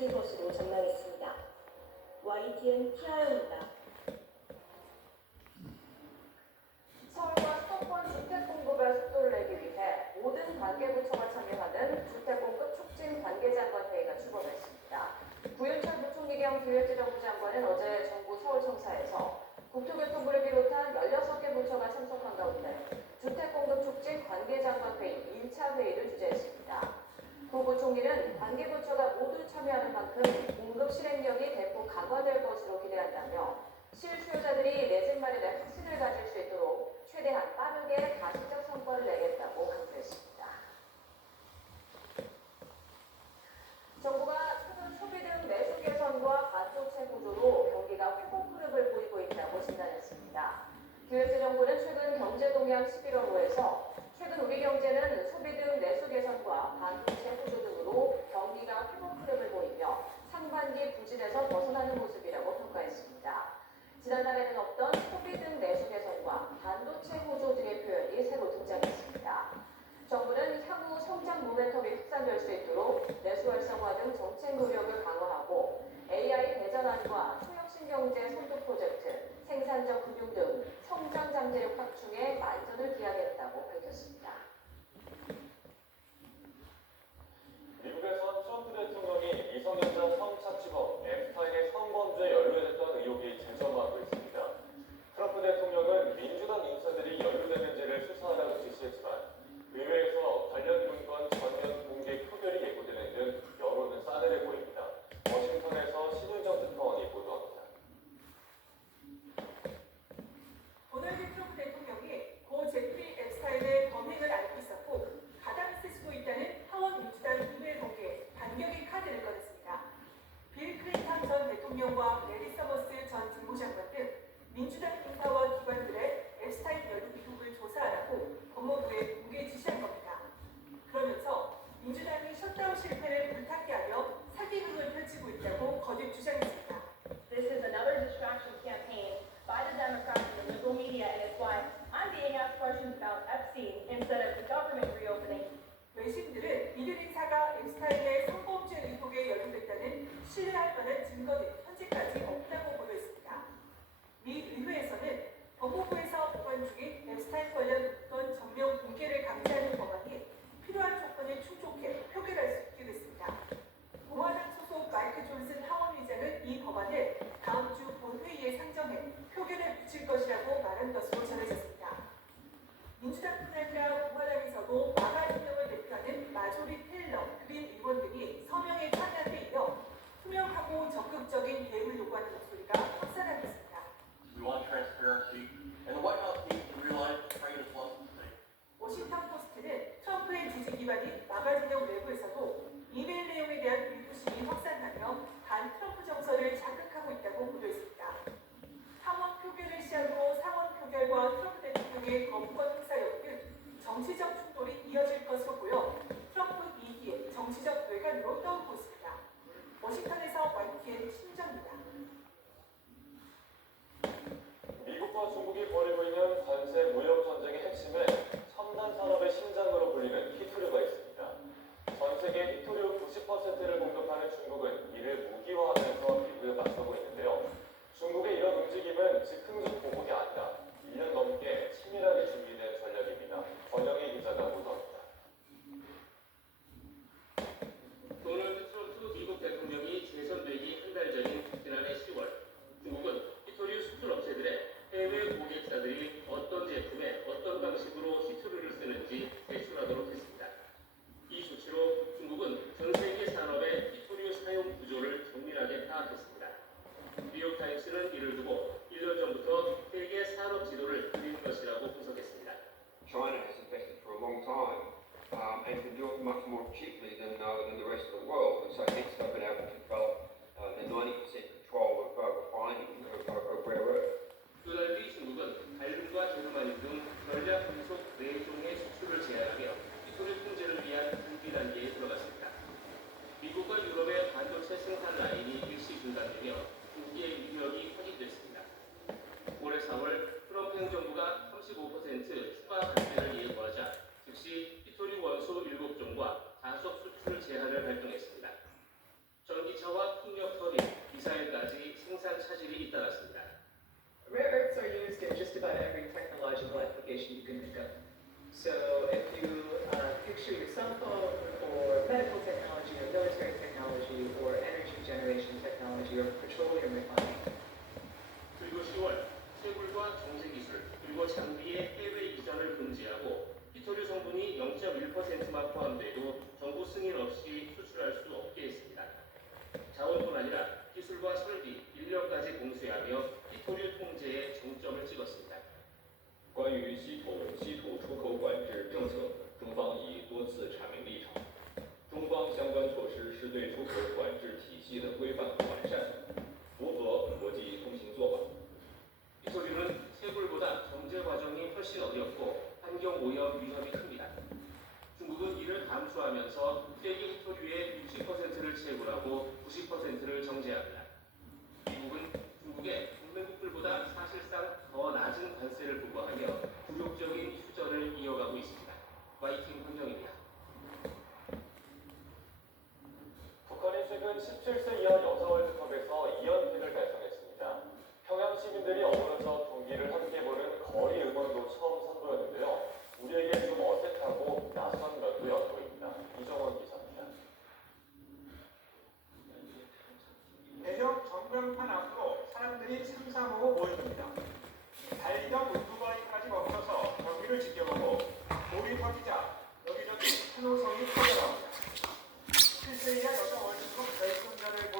그칠 것으로 전망했습니다. YTN 티아입니다. 서울과 수도권 주택 공급의 속도를 내기 위해 모든 관계부처가 참여하는 주택공급 촉진 관계장관 회의가 출범했습니다. 구윤철 부총리 겸 기획재정부 장관은 어제 정부 서울청사에서 국토교통부를 비롯한 16개 부처가 참석한 가운데 주택공급 촉진 관계장관 회의 1차 회의를 주재했습니다. 구 부총리는 관계부처가 모두 참여하는 만큼 공급 실행력이 대폭 강화될 것으로 기대한다며 실수요자들이 내 집 마련에 확신을 가질 수 있도록 최대한 빠르게 가시적 성과를 내겠다고 강조했습니다. 정부가 최근 소비 등 내수 개선과 반도체 구조로 경기가 회복 흐름을 보이고 있다고 진단했습니다. 기획재정부는 최근 경제동향 11월호에서 최근 우리 경제는 소비 등 내수 개선과 반도체 구조 등으로 경기가 회복 흐름을 보이며 상반기 부진에서 벗어나는 모습이라고 평가했습니다. 지난달에는 없던 소비 등 내수 개선과 반도체 호조 등의 표현이 새로 등장했습니다. 정부는 향후 성장 모멘텀이 확산될 수 있도록 내수 활성화 등 정책 노력을 강화하고 AI 대전환과 초혁신 경제 선도 프로젝트, 생산적 금융 등 성장 잠재력 확충에 만전을 기하겠다고 밝혔습니다. 미국에선 트럼프 대통령이 미성년자 성착취범 앱스타인의 성범죄에 연루됐던 의혹이 재점화하고 있습니다. 트럼프 대통령은 민주당 인사들이 연루됐는지를 수사하라고 지시했지만 의회에서 관련 문건 전면 공개 표결이 예고되는 등 여론은 싸늘해 보입니다. 워싱턴에서 신윤정 특파원이 보도합니다. 도널드 트럼프 대통령이 고 제프리 앱스타인의 범행을 알고 있었고 가담이 쓸 수도 있다는 하원 민주당 의회 동계에 반격의 카드를 꺼냈습니다. 빌 클린턴 전 대통령과 레리 서머스 전 국무장관 등 민주당 인사와 기관들의 앱스타인 연루 의혹을 조사하라고 법무부에 공개 지시한 겁니다. 그러면서 민주당이 셧다운 실패를 불타게 하려 사기극을 펼치고 있다고 거듭 주장했습니다. This is another distraction campaign by the Democrats and the liberal media, and it's why I'm being asked questions about Epstein instead of the government reopening. 외신들은 이들 인사가 앱스타인의 성범죄 의혹에 연루됐다는 신뢰할 만한 증거는 현재까지 없다고 보도했습니다. 미 의회에서는 법무부에서 보관 중인 앱스타인 관련 문건 전면 공개를 강제하는 법안이 필요한 조건을 충족해 표결할 수 있게 됐습니다. 공화당 소속 마이크 존슨 하원의장은 이 법안을 다음 주 본회의에 상정해 표결에 붙일 것이라고 말한 것으로 전해졌습니다. 민주당뿐 아니라 공화당에서도 마가 진영을 대표하는 마조리 테일러, 그린 의원 등이 서명에 참여한 데 이어 투명하고 적극적인 대응을 요구하는 목소리가 확산하고 있습니다. We want transparency, and the White House needs to realize the trade is one thing. 워싱턴 포스트는 트럼프의 지지 기반인 마가 진영 내부에서도 이메일 내용에 대한 의구심이 확산하며 반 트럼프 정서를 자극하고 있다고 보도했습니다. 하원 표결을 시작으로 상원 표결과 트럼프 대통령의 거부권 행사 여부 등 정치적 충돌이 이어질 것으로 보여 트럼프 2기의 정치적 뇌관으로 떠오르고 있습니다. 워싱턴에서 YTN 신정입니다. 미국과 중국이 벌이고 있는 관세 무역 전쟁의 핵심에 첨단 산업의 심장으로 불리는 히토류가 있습니다. 전 세계 히토류 90%를 공급하는 중국은 이를 무기화하면서 미국에 맞서고 있는데요. 중국의 이런 움직임은 즉흥적 보복이 아니라 1년 넘게 치밀하게 준비된 전략입니다. 권영희 기자가 보도합니다. 도널드 트럼프 미국 대통령이 재선되기 한 달 전인 지난해 10월, 중국은 히토류 수출 업체들의 해외 고객사들이 어떤 제품에 어떤 방식으로 히토류를 쓰는지 제출하도록 했습니다. 이 조치로 중국은 전 세계 산업의 히토류 사용 구조를 정밀하게 파악했습니다. 뉴욕타임스는 이를 두고 1년 전부터 세계 산업 지도를 그린 것이라고 분석했습니다. China has invested for a long time and can do it much more cheaply than the rest of the world, and so hence they've been able to develop the 90% control of refining of rare earth. 또 달리 중국은 갈륨과 제르마늄 등 전략 금속 4종의 수출을 제한하며 히토류 통제를 위한 준비 단계에 들어갔습니다. 미국과 유럽의 반도체 생산 라인이 일시 중단되며 중국의 위력이 확인됐습니다. 올해 4월 트럼프 행정부가 35% 추가 관세를 예고하자 즉시 히토류 원소 7종과 자석 수출 제한을 발동했습니다. 전기차와 생산 차질이 잇따랐습니다. Rare earths are used in just about every technological application you can think of. So if you picture your cell phone or medical technology or military technology or energy generation technology or petroleum refining, 그리고 10월 채굴과 정제 기술 그리고 장비의 해외 이전을 금지하고 히토류 성분이 0.1%만 포함돼도 정부 승인 없이 수출할 수 없게 했습니다. 자원뿐 아니라 기술과 설비, 인력까지 공수하며 히토류 통제에 정점을 찍었습니다. 关于稀土出口管制政策，中方已多次阐明立场。中方相关措施是对出口管制体系的规范和完善，符合国际通行做法。 히토류는 채굴보다 정제 과정이 훨씬 어렵고 환경 오염 위험이 큽니다. 중국은 이를 감수하면서 폐기 히토류의 60%를 채굴하고 90%를 정제합니다. 미국은 중국에 동맹국들보다 사실상 더 낮은 관세를 부과하며 굴욕적인 휴전을 이어가고 있습니다. YTN 환경입니다. 북한이 최근 17세 이하 여자 월드컵에서 2연패를 달성했습니다. 평양 시민들이 어우러져 경기를 함께 보는 거리 응원도 처음 선보였는데요. 우리에게 좀 어색하고 낯선 면도 엿보입니다. 이정원 기자입니다. 대형 전광판 앞으로 사람들이 삼삼오오 모여듭니다.